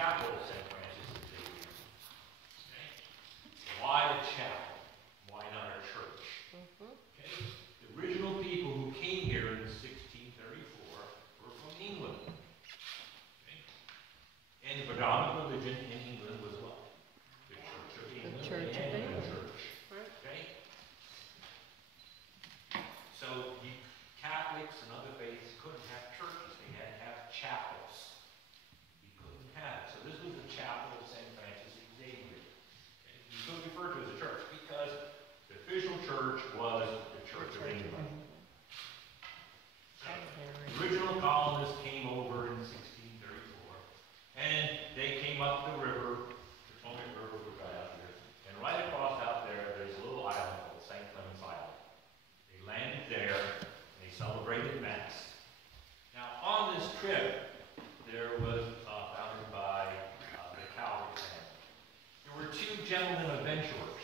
chapel of St. Francis Xavier. Okay? Why a chapel? Why not a church? Okay? The original people who came here in 1634 were from England. Okay? And the predominant religion in England was what? The Church of England. The Church of England. Okay? So the Catholics and other faiths couldn't have churches. They had to have chapels. You couldn't have it. So this was the chapel of St. Francis Xavier. Okay? You couldn't refer to it as a church because the official church was the Church of England. So the original colonists came over in 1634, and they came up the river, the Potomac River was right out here, and right across out there, there's a little island called St. Clement's Island. They landed there, and they celebrated Mass. Now, on this trip, there was founded by the Calvary family. There were two gentlemen adventurers,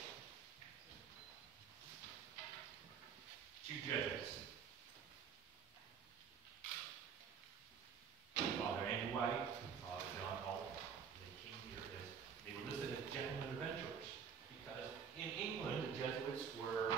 two Jesuits. Father Andrew White and Father John Hall. They came here as they were listed as gentlemen adventurers because in England the Jesuits were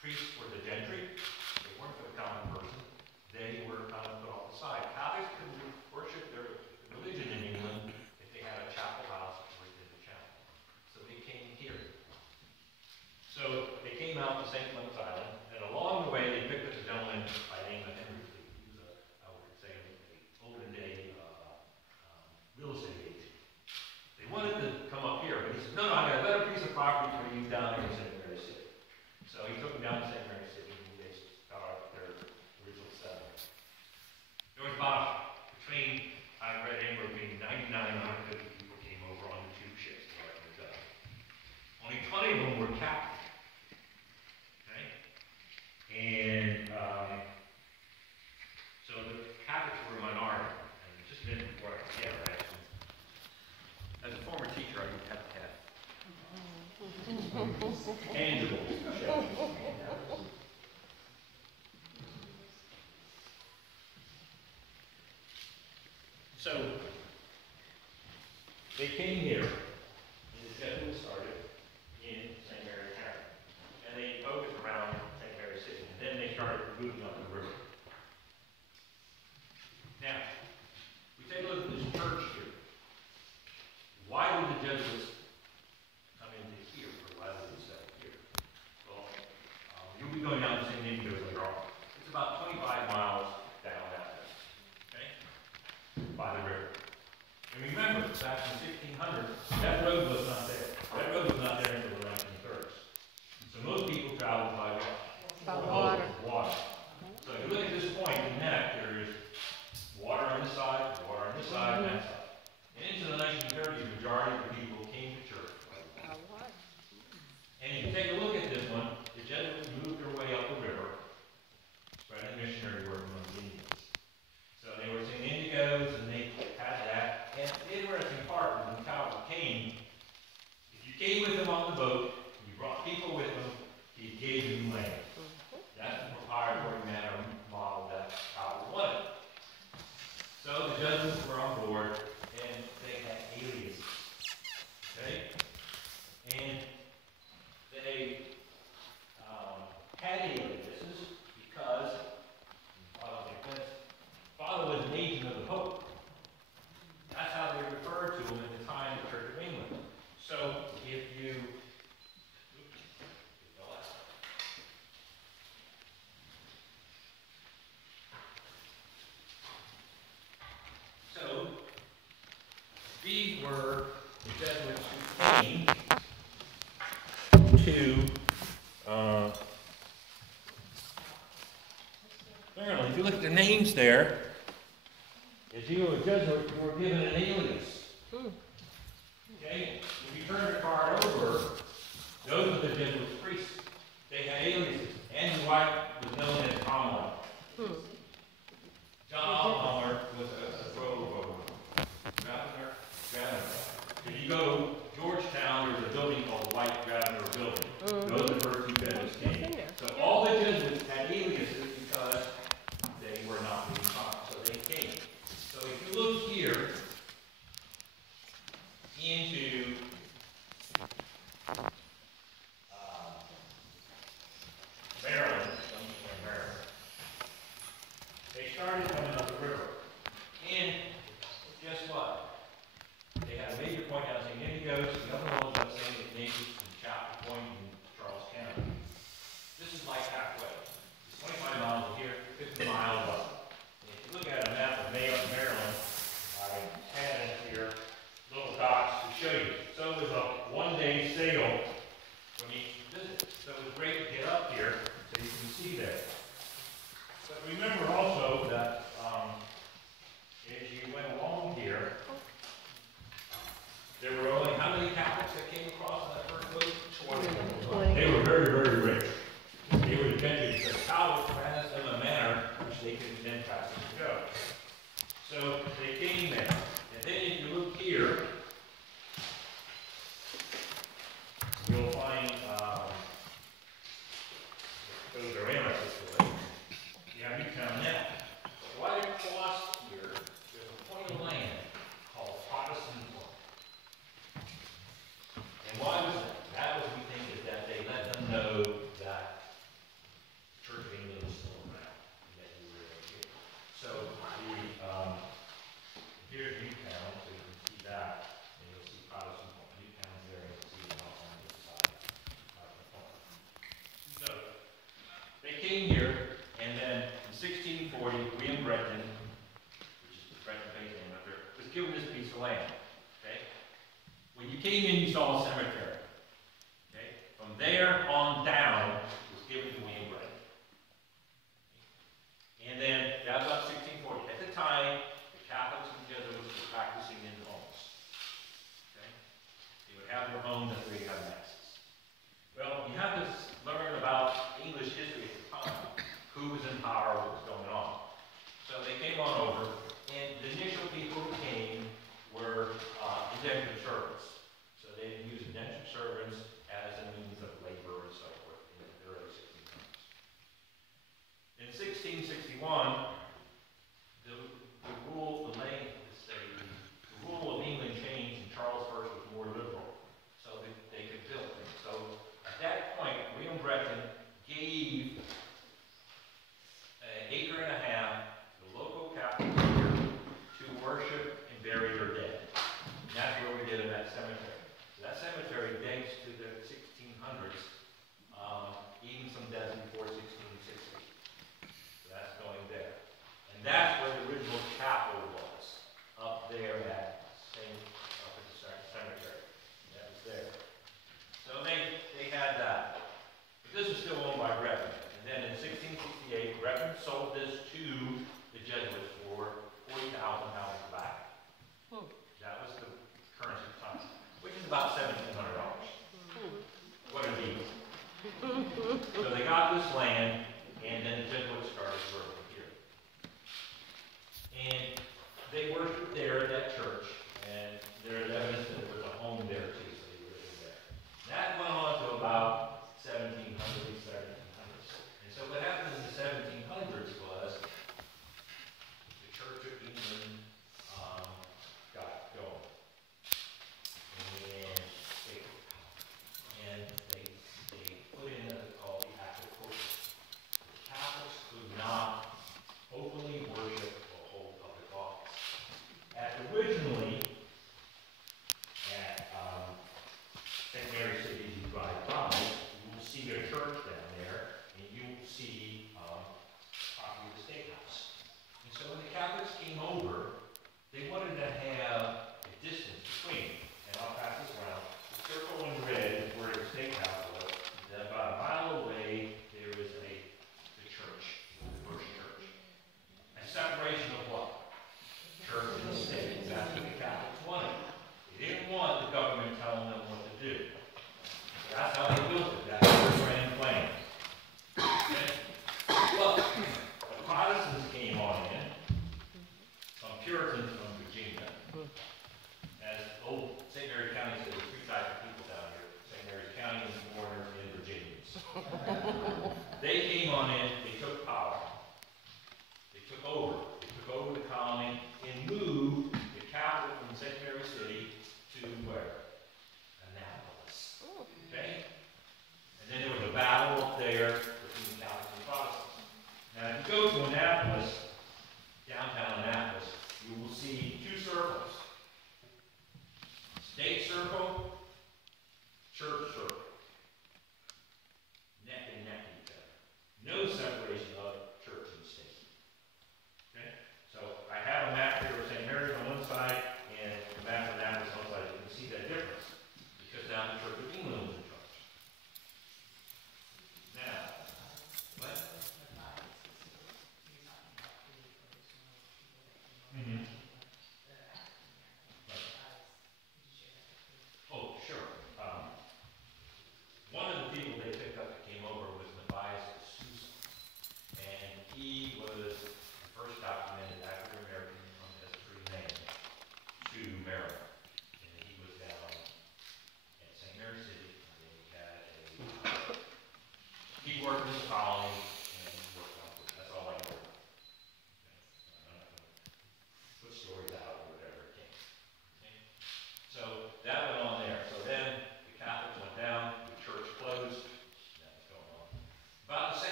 priests for the gentry. They weren't for the common person. They were kind of put off the side. Catholics couldn't worship their religion in England if they had a chapel house or they did a chapel. So they came here. So they came out to St. Clement's Island, and along the way they picked up a gentleman by the name of Henry Fleet. He was I would say, an olden day real estate agent. They wanted to come up here, but he said, no, I got a better piece of property for you down there in St. Mary's City. So he took them down to St. Mary's City, and they started up their original settlement. There was about, between, I read anywhere between 99 and 150 people came over on the two ships. Only 20 of them were Catholic. Okay? And so the Catholics were a minority. And it just didn't work together, actually. As a former teacher, I would have to have tangible shows. So they came here, and the Jesuits started in St. Mary's Town. And they focused around St. Mary's City. And then they started moving up the river. Now, we take a look at this church here. Why did the Jesuits come into here, or why did they settle here? Well, you'll be going down to St. Indigo later on. It's about 25 miles down that way, okay? By the river. And remember, back in 1600, that road was not there. That road was not there until the 1930s. So most people traveled by what? By water. Water. So if you look at this point in the neck, there is water on this side, water on this side, and that side. And into the 1930s, the majority of the people came to church. And if you take a look at this one, the Jesuits moved their way up the river, spreading missionary work among the Indians. So they were seeing Indigos, and they had that. And the interesting part was when Calvin came, if you came with him on the boat, and you brought people with him, he gave you land. That's the proprietary manner model that Calvin wanted. So the Jesuits were on board, and they had aliases. Okay? And they had aliases because Father was an agent of the Pope. That's how they referred to him at the time of the Church of England. So if you these were the Jesuits who came to apparently, if you look at the names there, if you were a Jesuit, you were given an alias. Okay? If you turn the card over, those are the Jesuit priests. They had aliases. Andrew White was known as Cromwell. John Oppenheimer was a governor. If you go to Georgetown, there's a building called the White Governor Building. Those are the first two Jesuits came. So all the Jesuits had aliases because they were not being taught. So they came. So if you look here, They started coming up the river. And guess what? They had a major point down St. Indigo's, the other one was up St. Ignatius and Chapel Point in Charles County. This is like halfway. It's 25 miles here, 50 miles up. And if you look at a map of Maryland, I had in here little dots to show you. So it was a one-day sail from each visit. So it was great to get up here so you can see there. But remember also that as you went along here, there were only how many Catholics that came across on that first boat? 20. They were very, very rich. They were dependent because Calvin ran them a manner which they could then pass it to go. So they came there. And then if you look here, you'll find those are interesting. You have Newtown now. But right across here, there's a point of land called Protestant Point. And why was that? That was, we think, is that they let them know that Church of England was still around, and that you were here. So here's Newtown, so you can see that, and you'll see Protestant Point. Newtown's there, and you'll see it off on the other side of the point. So they came here, and then in 1640, William Breton, which is the Breton base name up there, was given this piece of land. Okay? When you came in, you saw a cemetery. Okay? From there on down, it was given to William Breton. And then, that was about 1640. At the time, the Catholics and Jesuits were practicing in homes. Okay? They would have their homes after they had masses. Well, you have to learn about English history at the time. Who was in power, what was going on. So they came on over, and the initial people who came were indentured servants. So they used indentured servants as a means of labor and so forth in the early 1600s. In 1661, the rule of England changed, and Charles I was more liberal, so that they could build things. So at that point, William Breton gave an acre and a half to the local Catholic here to worship and bury their dead. And that's where we did in that cemetery. So that cemetery dates to the 1600s, even some deaths before 1660. So that's going there. And that's where the original chapel was, up there at the cemetery. That was there. So they had that. But this is still owned by Breton. And then in 1668, Breton sold this to the Jesuits for £40,000 back. That was the currency at the time, which is about $1,700. What a deal. So they got this land, and then the Jesuits started working here. And they worshiped there at that church, and there's evidence that there was a home there too, so they were living there. That went on to about 1700s. And so what happened in the 1700s was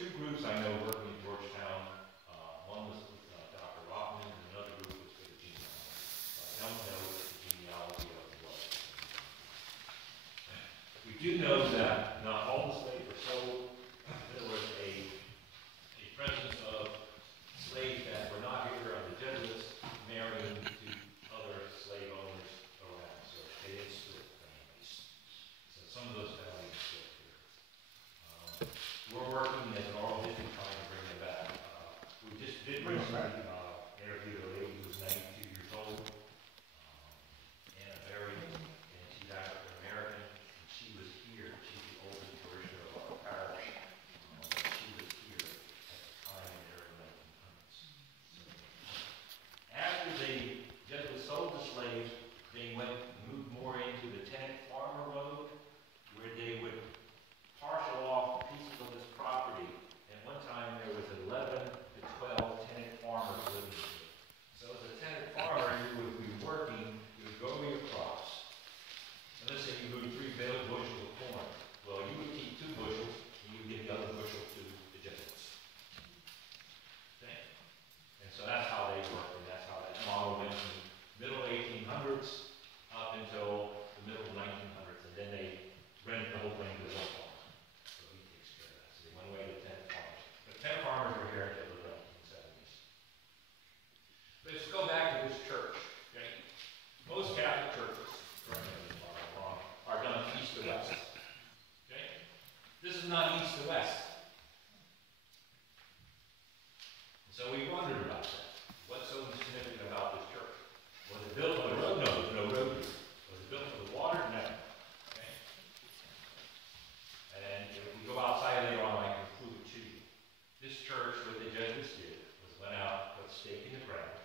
two groups I know working in Georgetown. One was with Dr. Rockman, and another group was for the genealogy. So I don't know the genealogy of what. We do know that not all the slaves were sold. There was a presence of slaves that were not here of the Jesuits marrying to other slave owners around. So they did split families. So some of those families are still here. We're working as an oral history trying to bring them back. We just did recently interview a lady who was 92 years old, Anna Berry, and she's African American. And she was here. She's the oldest parishioner of our parish. She was here at the time in the early 1900s. So, after the Jesuits sold the slaves, they moved more into the tenant-farmer mode, where they would parcel off pieces of this property. At one time, there was 11 to 12 tenant farmers living here. So as a tenant farmer, you would be working, you would go your crops. And let's say you grew 3 bushels of corn. Well, you would keep 2 bushels, and you would give the other bushel to the Jesuits. Okay? And so that's how they worked, and that's how that model went from the middle 1800s up until the middle 1900s, and then they rented the whole thing to the whole farm. So he takes care of that. So they went away to tenant farmers. But tenant farmers were here until the 1970s. Let's go back to this church. Okay? Most Catholic churches, correct me if I'm wrong, are done east to west. Okay? This is not east to west. So we wondered about that. What's so significant about this church? Was it built on the road? No, there's no road here. Was it built on the water? No. Okay? And if we go outside later on, I can prove it to you. This church, what the Jesuits did, was went out, put a stake in the ground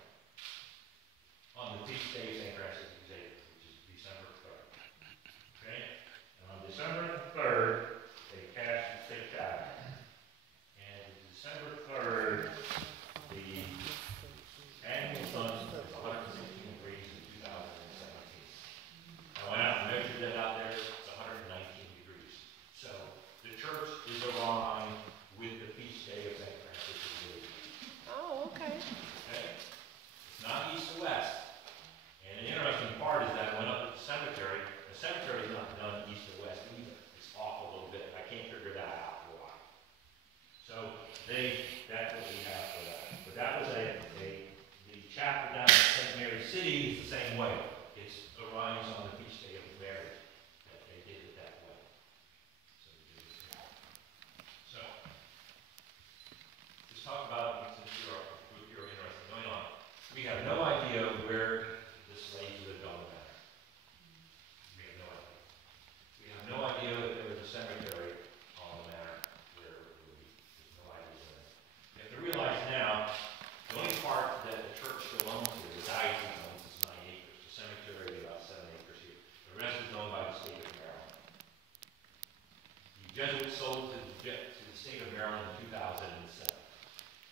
on the feast day of St. Francis Xavier, which is December 3rd. Okay? And on December 3rd, they cast the stake down. And December 3rd, the annual sun is 116 degrees in 2017. I went out and measured that out there, it's 119 degrees. So the church is aligned with the feast day of St. Francis Xavier. Oh, okay. Okay? It's not east to west. And the interesting part is that I went up to the cemetery is not done east to west either. It's off a little bit. I can't figure that out for a while. So that's what we have for that. But that was the chapel down at St. Mary City is the same way. It's arrives on the feast day of Mary that they did it that way. So let's talk about, since you're interested in going on, we have no idea where the slaves lived on the manor. We have no idea. We have no idea that there was a cemetery on the manor where there's no idea there. You have to realize now, the only part that the church still owns here, the diocese owns is 9 acres. The cemetery is about 7 acres here. The rest is owned by the state of Maryland. The Jesuits sold to the state of Maryland in 2007.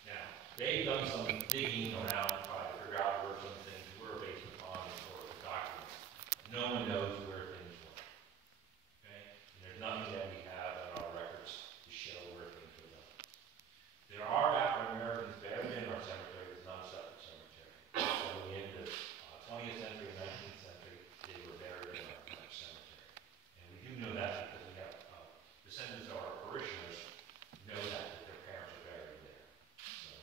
Now, they've done some digging around to try to figure out where some things were based upon historical documents. No one knows where things were. Okay? And there's nothing that we have in our records to show where things were done. There are African Americans buried in our cemetery. It's not a separate cemetery. So in the 20th century and 19th century, they were buried in our cemetery. And we do know that because we have descendants of our parishioners know that their parents are buried there. So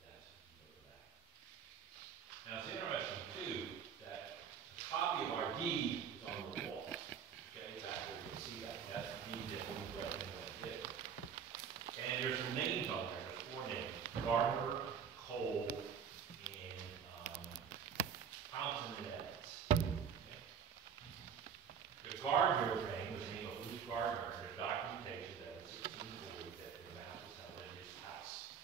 that's you know for that. Now it's interesting too that a copy of our deed is on the wall. Okay, back there you can see that. That's the deed that we did. And there's some names on there. There's 4 names: Gardner, Cole, and Thompson and Evans. Okay. The Gardner name was the name of Luke Gardner. There's documentation that in 1640 that the mass was held in his house.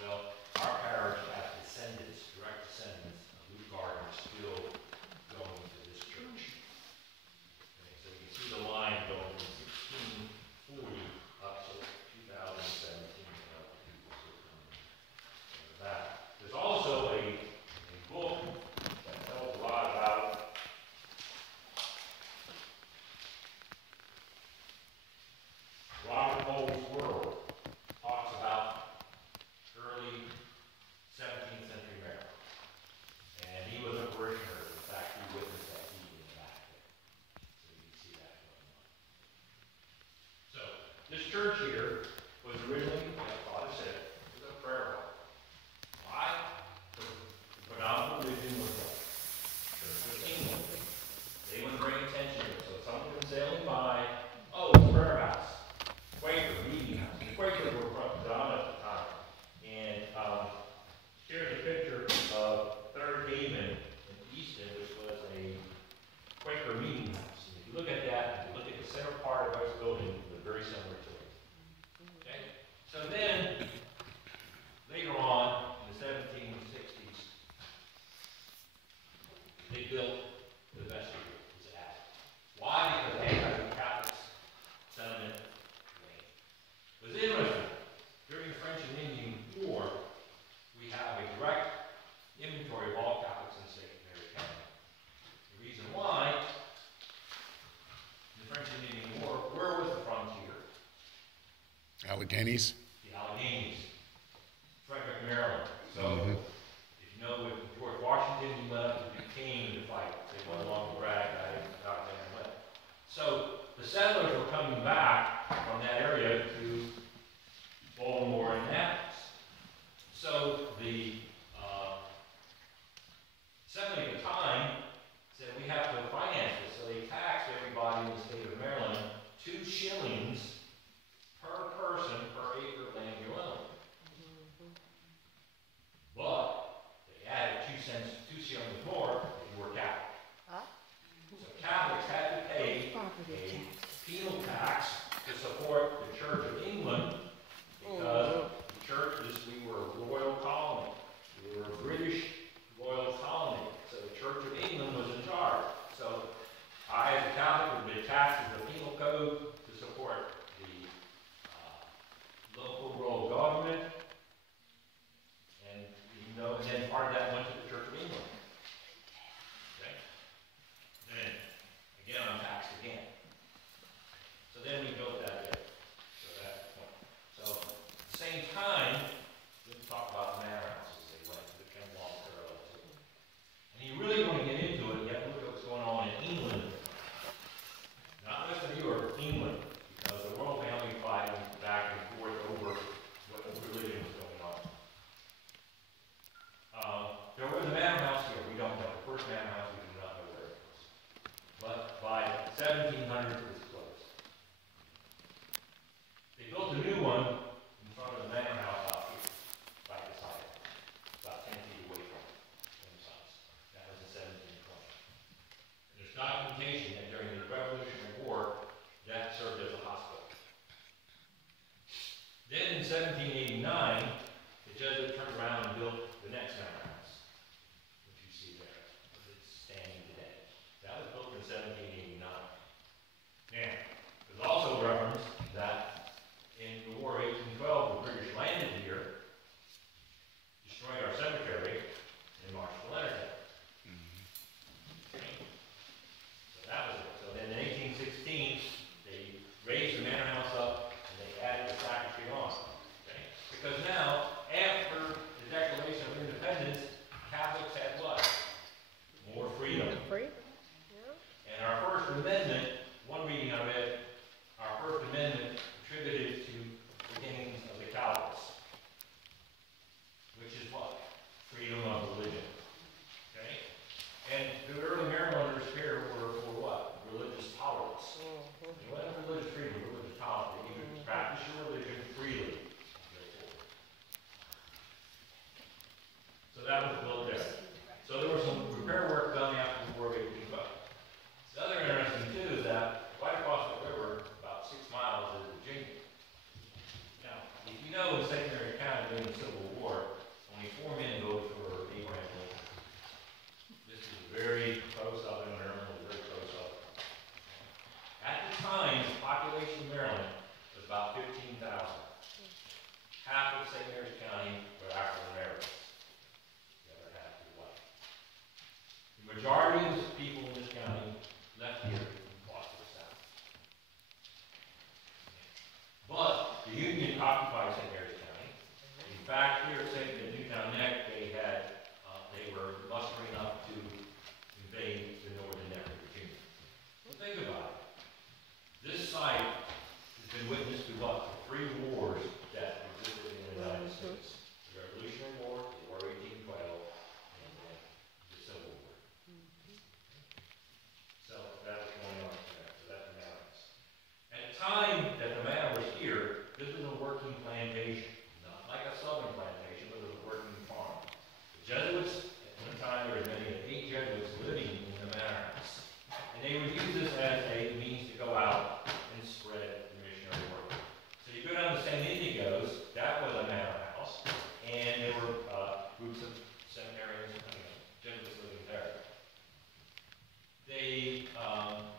Well, our parish has descendants, direct descendants of Luke Gardner still going to this church. Okay, so you can see the line going from 1640 up to 2017. That. There's also a book that tells a lot about Alleghenies. the Alleghenies, Frederick, Maryland. So, if you know, with George Washington, he went up to Duquesne to fight. They went along the Bragg, I got there and went. So, the settlers were coming back from that area to Baltimore and Naples. So, the settler at the time said, we have to finance this. So they taxed everybody in the state of Maryland 2 shillings per person per acre of land you own. But they added 2 cents, 2 shillings more if you were Catholic. So Catholics had to pay a penal tax to support the Church of England because the churches, we were a royal colony. We were a British royal colony. So the Church of England was in charge. So I, as a Catholic, would be taxed with the penal code to support the local royal government. And, you know, and then part of that went to the Church of England. Okay? Then, again, I'm taxed again. So then we built that there. So that's the point. So, at the same time, we talk about manor houses. They went to the Kemwall parallel too. And you really want to get into it, you have to look at what's going on in England. Not just in Europe, England. Because the royal family fighting back and forth over what religion was going on. There was a manor house here, we don't know. The first manor house, we do not know where it was. But by 1700, it was closed. They built a new one in front of the manor house out here, right beside it, about 10 feet away from it, on the sides. That was in 1720. There's documentation that during the Revolutionary War, that served as a hospital. Then in 1789, the Jesuits turned around and built the next manor house, which you see there, as it's standing today. That was built in 1789. Now, there's also reference that in the War of 1812, the British landed here, destroyed our cemetery, and marched to Leonardtown. Okay. So that was it. So then in 1816, they raised the manor house up, and they added the sacristy on. Okay? Because now, after the Declaration of Independence, Catholics had what? More freedom. Free? Yeah. And our First Amendment, one reading I read, our First Amendment attributed to the beginnings of the Calvinists, which is what? Freedom of religion. Okay? And the early Marylanders here were for what? Religious tolerance. It wasn't religious freedom, but religious tolerance. You could practice your religion freely. So that was built there. So there was some repair work done after the War of 1812. The other interesting too is that right across the river, about 6 miles, is Virginia. Now, if you know in St. Mary County during the Civil War, only 4 men voted for Abraham Lincoln. This is very pro-Southern, Maryland was very pro-Southern. At the time, the population of Maryland was about 15,000. Half of St. Mary's County were African Americans. The other half were white. The majority of the people in this county left here and fought to the south. But the Union occupied St. Mary's County. In fact, here at Newtown Neck, they were mustering up to invade the northern neck of Virginia. So think about it. This site has been witness to what? The 3 wars that existed in the United States. The Revolutionary War, the War of 1812, and then the Civil War. So that was going on there. So that's the manor house. At the time that the manor was here, this was a working plantation. Not like a southern plantation, but it was a working farm. The Jesuits, at one time there were as many as 8 Jesuits living in the manor house. And they would use this as a means to go out and spread the missionary work. So you go down to St. Indigo's, that was a manor house, and there were groups of seminarians, Jesuits living there.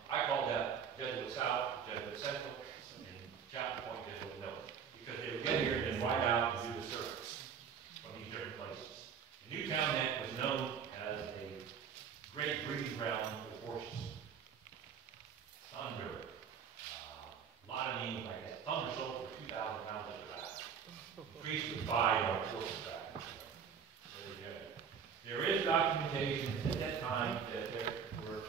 I called that Jesuit South, Jesuit Central, and Chapel Point Jesuit North, because they would get here and then ride out and do the service from these different places. And Newtown Neck was known as a great breeding ground for horses. priest would buy our horseback. There you go. There is documentation at that time that there were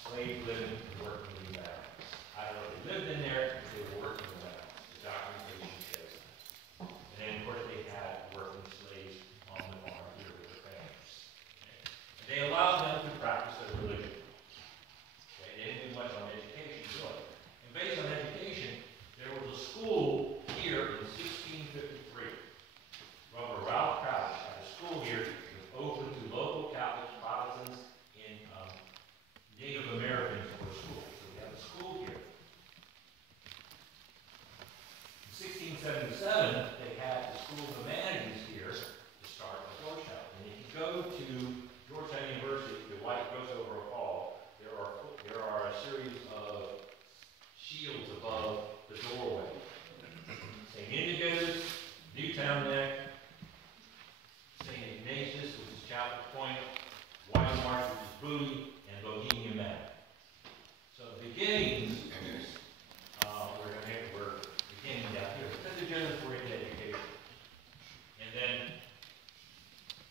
slaves living and working in the mountains. I don't know if they lived in there, if they were working in the mountains. The documentation shows that. And then, of course, they had working slaves on the farm here with their families. And they allowed them to practice their religion. Okay? They didn't do much on education, really. And based on education, there was a school here in 1653. Robert Ralph Krauss had a school here that was open to local Catholics, Protestants, and Native Americans for school. So we have a school here. In 1677, they had the School of Humanities here to start at Georgetown. And if you go to Georgetown University, the white goes over a hall, there are a series of shields above the doorway. St. Indigo's, Newtown Neck, St. Ignatius, which is Chapel Point, White Marsh, which is Bowie, and Bohemian Manor. So the beginnings of this, we're beginning down here. Because the Jesuits were into education. And then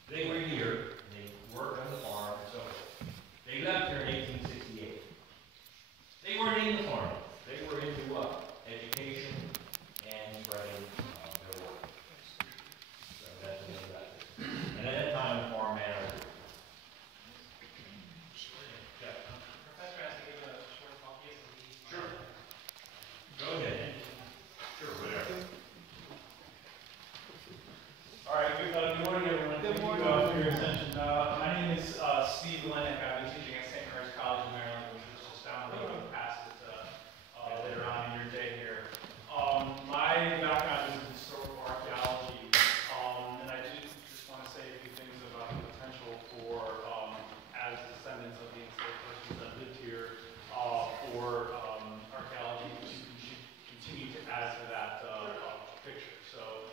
they were here, and they worked on the farm and so forth. They left here in 1868. They weren't into farming. They were into what? Education and spreading their work. So that's another that. And at that time, the farm manager. Yeah. Professor has to give a short talk. Yes, please. Sure. Go ahead. Sure, whatever. All right, good morning, everyone. Good Thank morning. you for your attention. My name is Steve Lennick. I've been teaching at St. Mary's College in Maryland, which is just down the road. Past it later on in your day here. My background is in historical archaeology, and I do just want to say a few things about the potential for, as descendants of the enslaved persons that lived here, for archaeology to continue to add to that picture. So,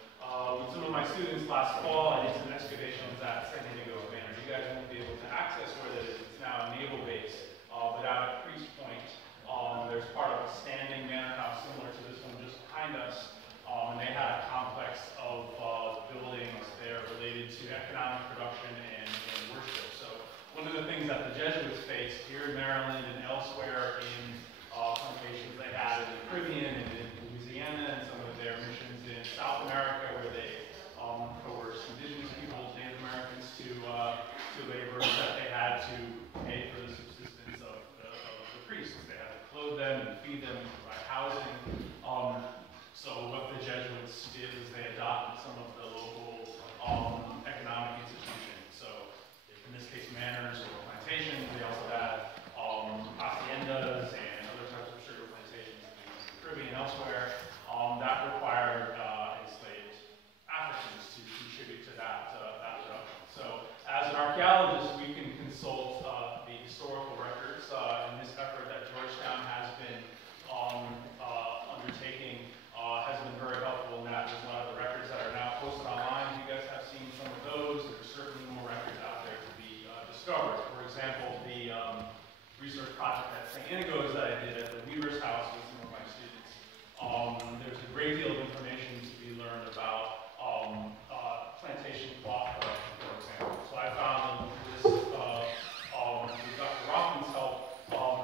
with some of my students last fall, I did some excavations at San Diego Manor. You guys won't be able to access where that is. It's now a naval base, but out at Priest Point, there's part of a standing manor house similar to this one just behind us, and they had a complex of buildings there related to economic production and worship. So one of the things that the Jesuits faced here in Maryland and elsewhere in locations they had in the Caribbean and in Louisiana and some of their missions in South America where they coerced indigenous peoples, Native Americans to labor, that they had to pay for the subsistence of the priests. They had to clothe them and feed them and provide housing. So what the Jesuits did is they adopted some of the local economic institutions. So in this case, manors or plantations. They also had haciendas and other types of sugar plantations in the Caribbean and elsewhere. That required enslaved Africans to contribute to that production. So as an archaeologist, we can consult the historical records in this effort that Georgetown has been undertaking has been very helpful in that. There's a lot of the records that are now posted online. You guys have seen some of those. There's certainly more records out there to be discovered. For example, the research project at St. Inigo's that I did at the Weaver's house with some of my students. There's a great deal of information to be learned about plantation cloth production, for example. So I found this, with Dr. Rothman's help,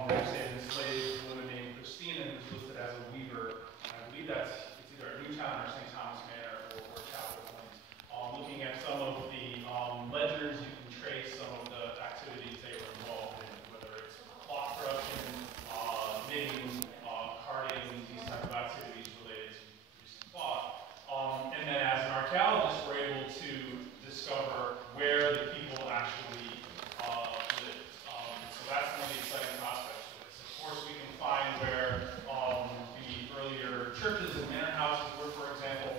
there's an enslaved woman named Christina who's listed as a weaver. I believe it's either at Newtown or St. Thomas Manor or Chapel Point. Looking at some of the ledgers, you can trace some of the activities they were involved in, whether it's cloth production, knitting, carding, these type of activities related to producing cloth. And then as an archaeologist, we're able to discover where the people actually lived. So that's one of the exciting prospects of this. Of course, we can find where the earlier churches and manor houses were, for example.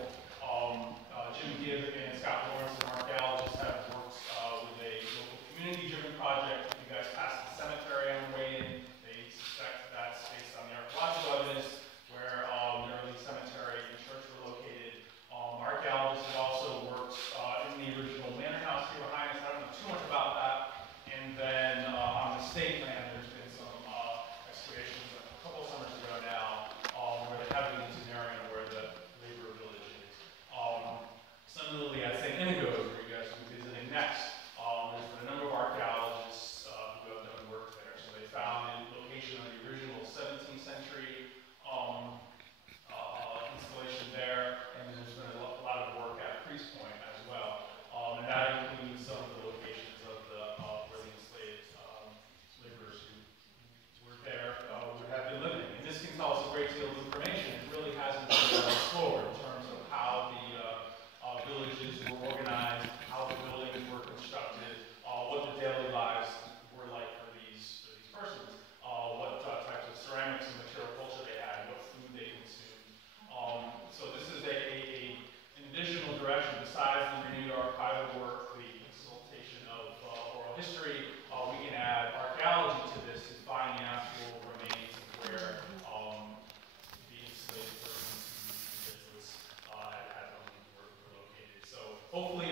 Jim Gibb and Scott Lawrence, an archaeologist, have worked with a local community-driven project. If you guys pass the cemetery on the way in, they suspect that's based on the archaeological evidence where the early cemetery and church were located. Archaeologists have also worked in the original manor house here behind us. I don't know if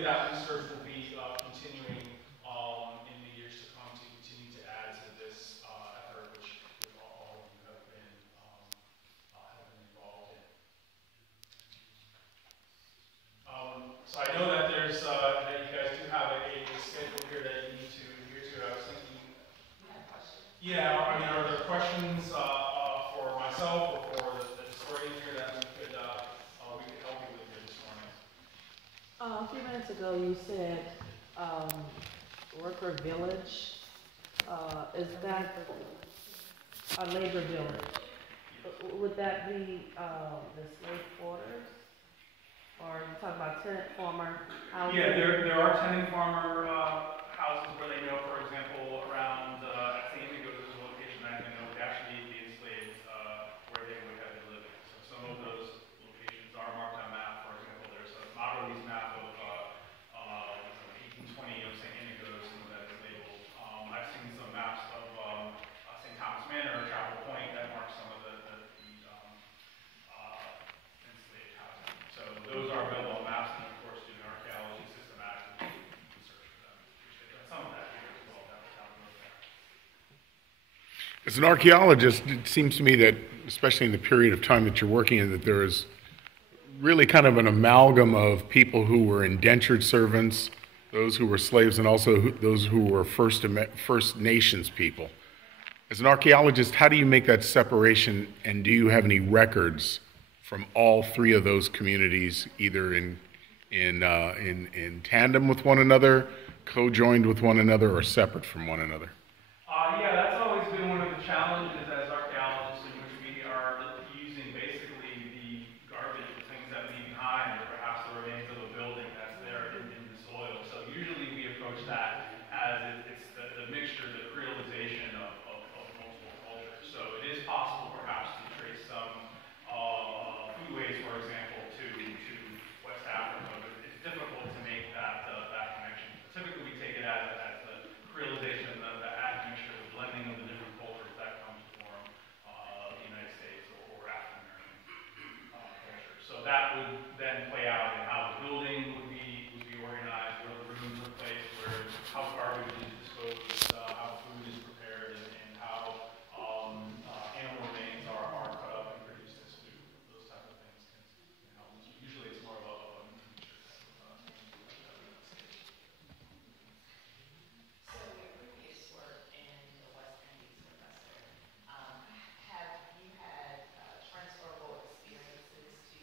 certainly that research will be continuing in the years to come to continue to add to this effort, which all of you have been involved in. So I know that there's that you guys do have a schedule here that you need to adhere to. I was thinking, yeah, I mean, are there questions for myself or for the historian here that we could help you with here this morning? A few minutes ago, you said worker village. Is that a labor village? Would that be the slave quarters? Or you talking about tenant farmer housing? Yeah, there are tenant farmer houses where they know, for example, around at St. Indigo, there's a location that they know would actually be enslaved where they would have been living. So some of those locations are marked on map. For example, there's a Marguerite's map of 1820 of St. Indigo, some of that is labeled. I've seen some maps of St. Thomas Manor or Chapel Point that mark some of the enslaved housing. So those are available on maps, and of course, doing archaeology systematically, we can search for them. Some of that here as well down the road there. As an archaeologist, it seems to me that, especially in the period of time that you're working in, that there is really kind of an amalgam of people who were indentured servants, those who were slaves, and also those who were First Nations people. As an archaeologist, how do you make that separation, and do you have any records from all three of those communities, either in tandem with one another, co-joined with one another, or separate from one another? Yeah, that's always been one of the challenges as archaeologists, in which we are using basically the garbage, the things that leave behind, or perhaps the remains of a building that's there in the soil. So usually we approach that as it's the mixture, the creolization of multiple cultures. So it is possible perhaps to trace some foodways, for example, to West Africa, but it's difficult to make that connection. Typically we take it as the creolization, the admixture, the blending of the different cultures that come to form the United States or African American culture. So that would then play out in how the building would be organized, where the rooms are placed, how garbage is disposed, how food is prepared, and how animal remains are cut up and produced as food. Those type of things can help. Usually it's more of a mixture type of So your previous work in the West Indies, Professor, have you had transferable experiences to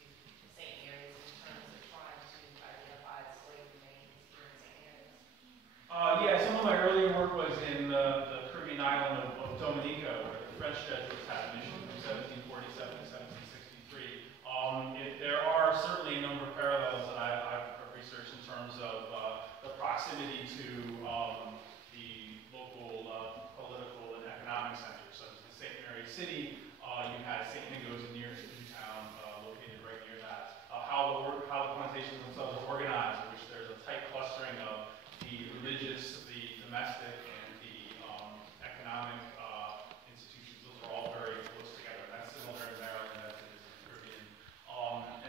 St. Mary's in terms of trying to identify the slave remains here in St. Mary's? Yeah, some of my earlier work was in the Caribbean island of Dominica, where the French Jesuits had a mission from 1747 to 1763. There are certainly a number of parallels that I've researched in terms of the proximity to the local political and economic centers, such as the St. Mary's City. You had St. Indigo's in Newtown, located right near that. How the plantations themselves are organized, in which there's a tight clustering of the religious, the domestic, and the economic institutions. Those are all very close together. That's similar in Maryland as it is in the Caribbean.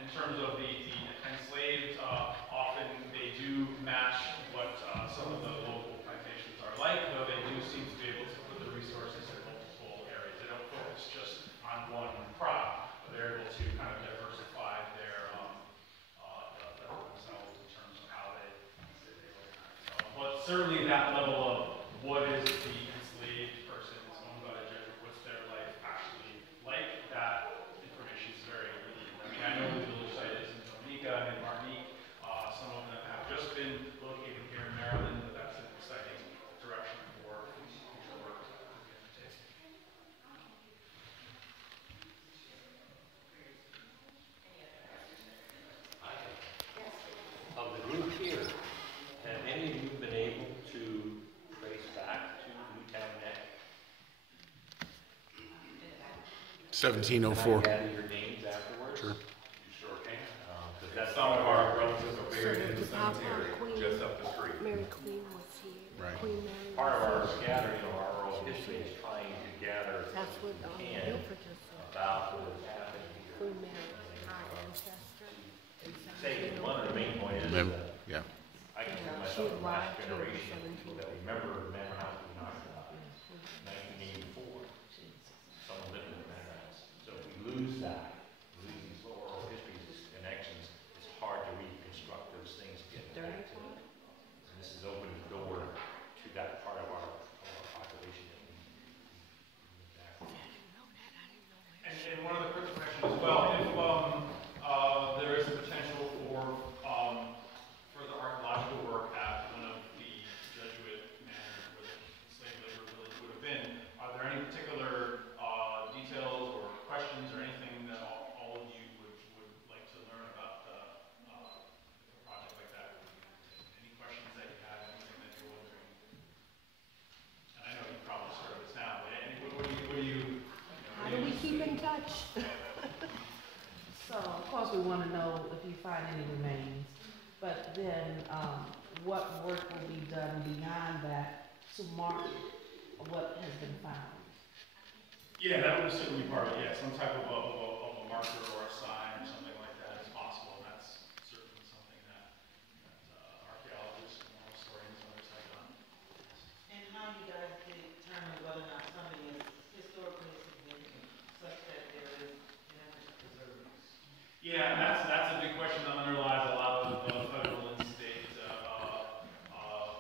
In terms of the enslaved, often they do match what some of the local plantations are like, though they do seem to be able to put the resources in multiple areas. They don't focus just on one crop, but they're able to kind of diversify their themselves in terms of how they organize. But certainly that level of what is the enslaved person owned by the Jesuit, what's their life actually like, that information is very limited. I mean, I know the village site is in Dominica and in Martinique. Some of them have just been located here in Maryland, but that's an exciting direction for future work that we undertake. Of the group here, have any of you been able to trace back to Newtown Neck? 1704. Can I gather your names afterwards? Sure. You sure can, because that's some of our relatives are buried in the cemetery just up the street. Mary Queen was here. Right. Queen Mary. Part of our scattering of our oral history is trying to gather That's what can Milford just said. about what has happened here. Queen Mary, our ancestor. Say, one of the main points is Mem- that Yeah. I can Yeah, tell she myself, the last arrived here generation of 17. people that remember the manor house being occupied, 1984. Someone lived in the manor house. So if we lose that, lose these oral histories, these connections, it's hard to reconstruct those things, get back to it. And this has opened the door to that part of our population that we need back. And one other quick question as well, if there is a potential for further archaeological work at one of the Jesuit manors where the slave labor village would have been, are there any particular details or questions or anything that all of you would like to learn about a project like that? Any questions that you have, anything that you're wondering? And I know you probably sort of this now, but what do you How do we keep in touch? So, of course, we want to know if you find any remains, but then, what work will be done beyond that to mark what has been found? Yeah, that would certainly be part of it, yeah, some type of a marker or a sign or something like that is possible, and that's certainly something that archaeologists and oral historians and others have done. And how you guys determine whether or not something is historically significant, such that there is an effort to preserve it? Yeah, and that's a big question that underlies a lot of federal and state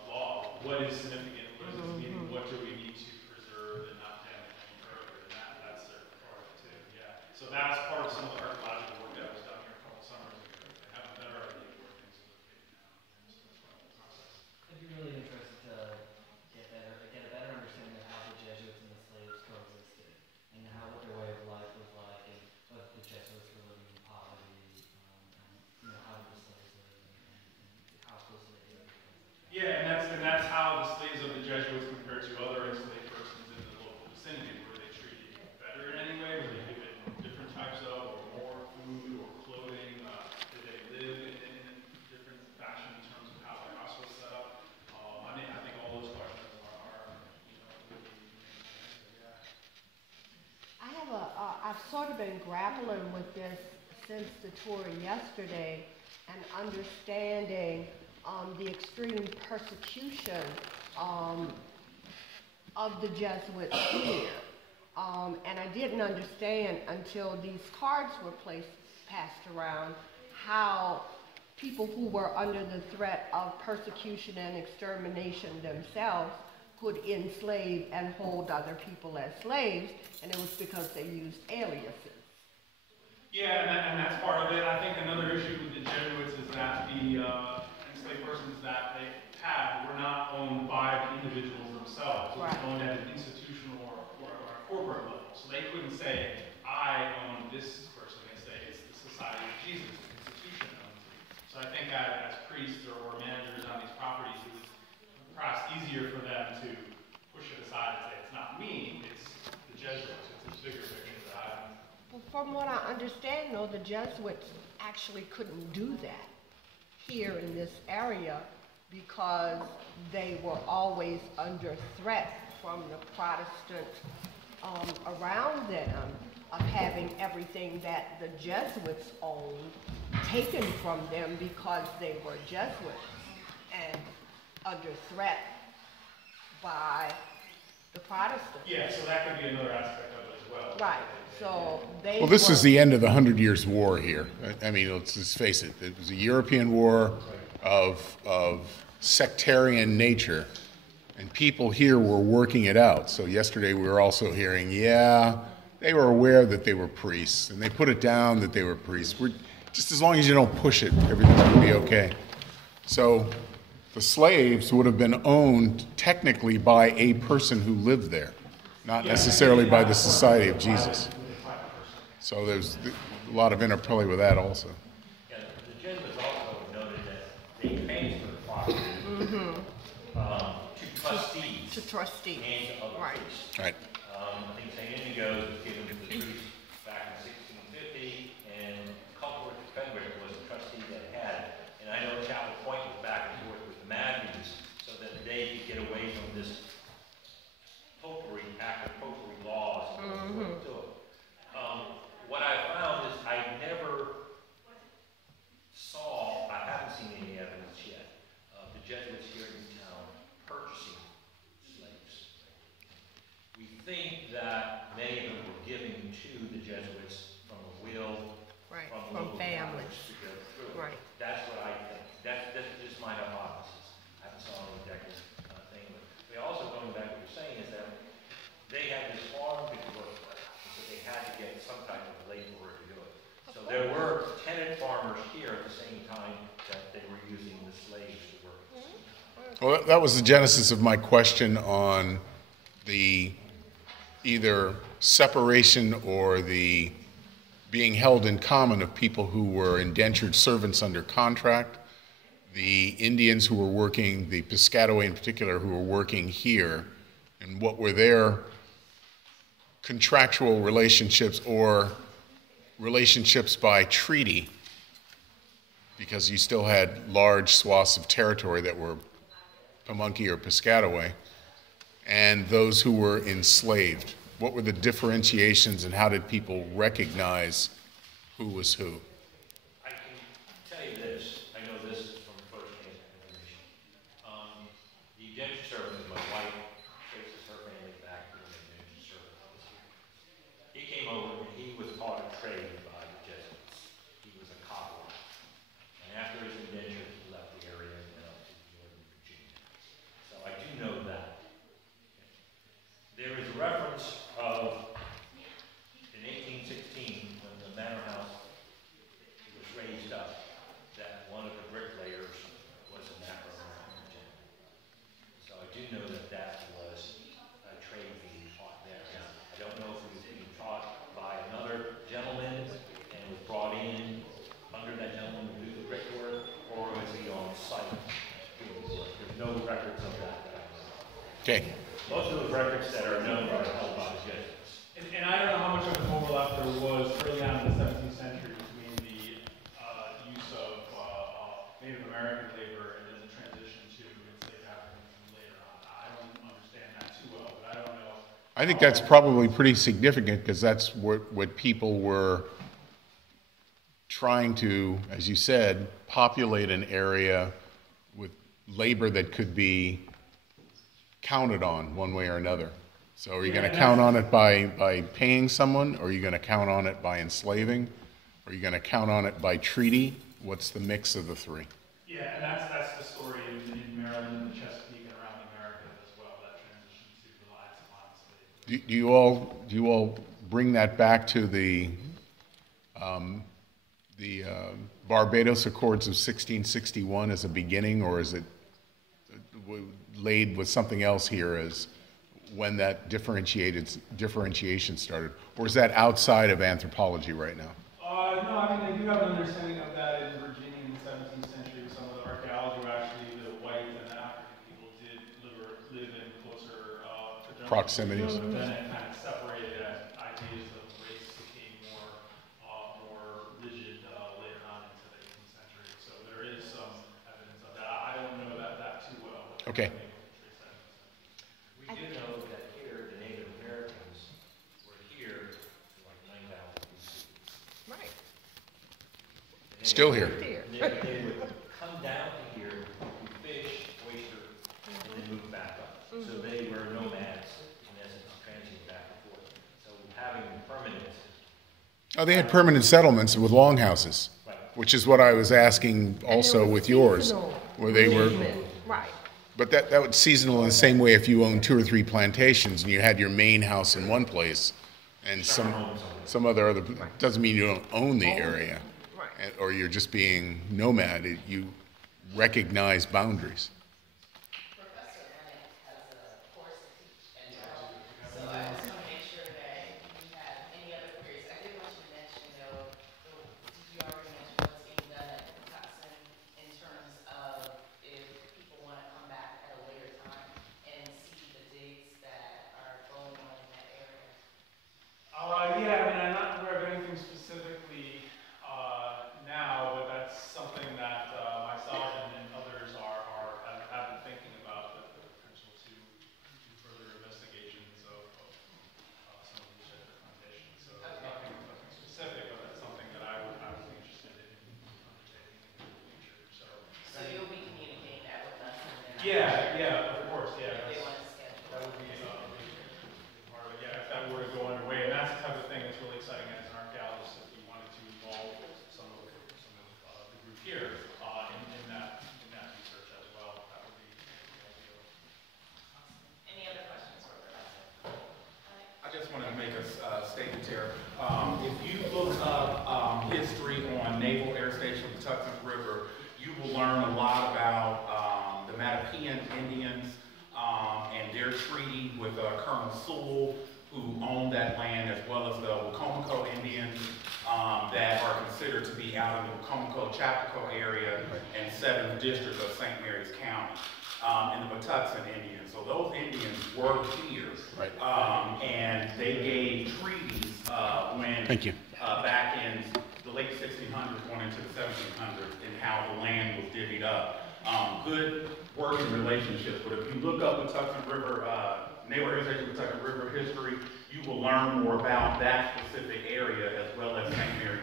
law. What is significant? What does this mean? What do we need to preserve and not damage any further? And that's certainly part of it too. Yeah. So that's part of some of the archaeological work that was done here a couple summers ago. To have a better idea of where things are located now. And so that's part of the process. I'd be really interested to get a better understanding of how the Jesuits and the slaves coexisted, and how what their way of life was like, and whether the Jesuits were living in poverty, and how did the slaves live, and how closely they lived, and things like that. Yeah, and that's how the slaves of the Jesuits compared to other enslaved persons in the local vicinity. Were they treated better in any way? Were they given different types of, or more food or clothing? Did they live in a different fashion in terms of how their house was set up? I think all those questions are would be yeah. I've sort of been grappling with this since the tour yesterday and understanding the extreme persecution of the Jesuits here. And I didn't understand until these cards were passed around how people who were under the threat of persecution and extermination themselves could enslave and hold other people as slaves, and it was because they used aliases. Yeah, and that's part of it. I think another issue with the Jesuits is that the enslaved persons that they had were not owned by the individuals themselves. It was Right. owned at an institutional or a corporate level. So they couldn't say, I own this person. They say it's the Society of Jesus, the institution owns it. So I think as priests or managers on these properties, it was perhaps easier for them to push it aside and say, it's not me, it's the Jesuits. It's this bigger picture that I Well, from what I understand, though, the Jesuits actually couldn't do that here in this area because they were always under threat from the Protestants around them of having everything that the Jesuits owned taken from them because they were Jesuits and under threat by the Protestants. Yeah, so that could be another aspect of it as well. Right, so they Well, this were, is the end of the 100 Years' War here. I mean, let's just face it. It was a European war of sectarian nature, and people here were working it out. So yesterday we were also hearing, yeah, they were aware that they were priests, and they put it down that they were priests. Just as long as you don't push it, everything's going to be okay. So the slaves would have been owned technically by a person who lived there, not necessarily by the Society of Jesus. So there's a lot of interplay with that also. Yeah, the Jesuits also noted that they transferred property to trustees to trustees, and to other right. priests. Right. I think St. Inigo's was given to the priests back in 1650, and Cuthbert Fenwick was the trustee that had it. And I know Chapel Point was back and forth with the Matthews so that they could get away from this popery, active popery laws. What I found is I never saw, I haven't seen any evidence yet of the families. to go through. Right. That's what I think. That's just my hypothesis. I haven't saw any decorative thing. But also going back to what you're saying is that they had this farm to work with, so they had to get some type of laborer to do it. So there were tenant farmers here at the same time that they were using the slaves to work. Well, that was the genesis of my question on the either separation or the being held in common of people who were indentured servants under contract, the Indians who were working, the Piscataway in particular, who were working here, and what were their contractual relationships or relationships by treaty, because you still had large swaths of territory that were Pamunkey or Piscataway, and those who were enslaved. What were the differentiations and how did people recognize who was who? I can tell you this, I know this is from first-hand information. The indentured servant, my wife traces her family back to the indentured servant. He came over and he was taught a trade by the Jesuits. He was a cobbler. And after his indenture, he left the area and went up to Northern Virginia. So I do know that. There is a reference of, in 1816, when the manor house was raised up, that one of the bricklayers was an Afro-American gentleman. So I do know that that was a trade being taught there. Now, I don't know if it was being taught by another gentleman and was brought in under that gentleman to do the brickwork, or was he on site doing the work? There's no records of that I know of. Okay. Most of those records that are known are held by the Jesuits. And I don't know how much of an overlap there was early on in the 17th century between the use of Native American labor and then the transition to enslaved Africans later on. I don't understand that too well, but I don't know. I think that's probably pretty significant because that's what people were trying to, as you said, populate an area with labor that could be counted on one way or another. So are you going to count on it by paying someone, or are you going to count on it by enslaving? Or are you going to count on it by treaty? What's the mix of the three? Yeah, and that's the story in Maryland and the Chesapeake and around the Americas as well, that transition to reliance upon slavery. Do you all bring that back to the Barbados Accords of 1661 as a beginning, or is it laid with something else here as when that differentiation started? Or is that outside of anthropology right now? No, I mean, they do have an understanding of that in Virginia in the 17th century. Some of the archaeology where actually the white and the African people did live in closer Proximities. But then it kind of separated as ideas of race became more rigid later on into the 18th century. So there is some evidence of that. I don't know that too well. Okay. We do know that here, the Native Americans were here like 9,000 BC. Right. Still here. They would come down to here, fish, oyster, and then move back up. So they were nomads, in essence, transiting back and forth. So having permanent. Oh, they had permanent settlements with longhouses, Right. which is what I was asking also with yours, where they were. Right. But that was seasonal in the same way if you owned 2 or 3 plantations and you had your main house in one place and some other, doesn't mean you don't own the area. Right. Or you're just being nomad. You recognize boundaries. Professor Bennett has a course to teach as well, so I just want to make sure that you have any other queries. I did want you to mention, though, did you already mention what's being done at Tucson in terms of if people want to come back at a later time and see the digs that are going on in that area? Yeah, I mean, I'm not aware of anything specifically now, but that's something that myself and others have been thinking about, the potential to do further investigations of some of these other plantations. So there's nothing specific, but that's something that I would be interested in undertaking in the future. So you'll be communicating that with us and then. yeah, of course, yeah. If they that's- want to schedule. That would be a big part of it, yeah, if that were to go underway. And that's the type of thing that's really exciting as an archaeologist, if you wanted to involve some of the here in that research as well. That would be ideal. Any other questions for Professor? I just wanted to make a statement here. If you look up history on Naval Air Station Patuxent River, you will learn a lot about the Mattapian Indians and their treaty with Colonel Sewell, who owned that land, as well as the Wacomico Indians that are considered to be out in the Wacomico-Chappaco area and 7th District of St. Mary's County, and the Patuxent Indians. So those Indians were here. Right. And they gave treaties when Thank you. Back in the late 1600s, going into the 1700s, and how the land was divvied up. Good working relationships, but if you look up Patuxent River, Naval Air Station Patuxent River history, you will learn more about that specific area as well as St. Mary's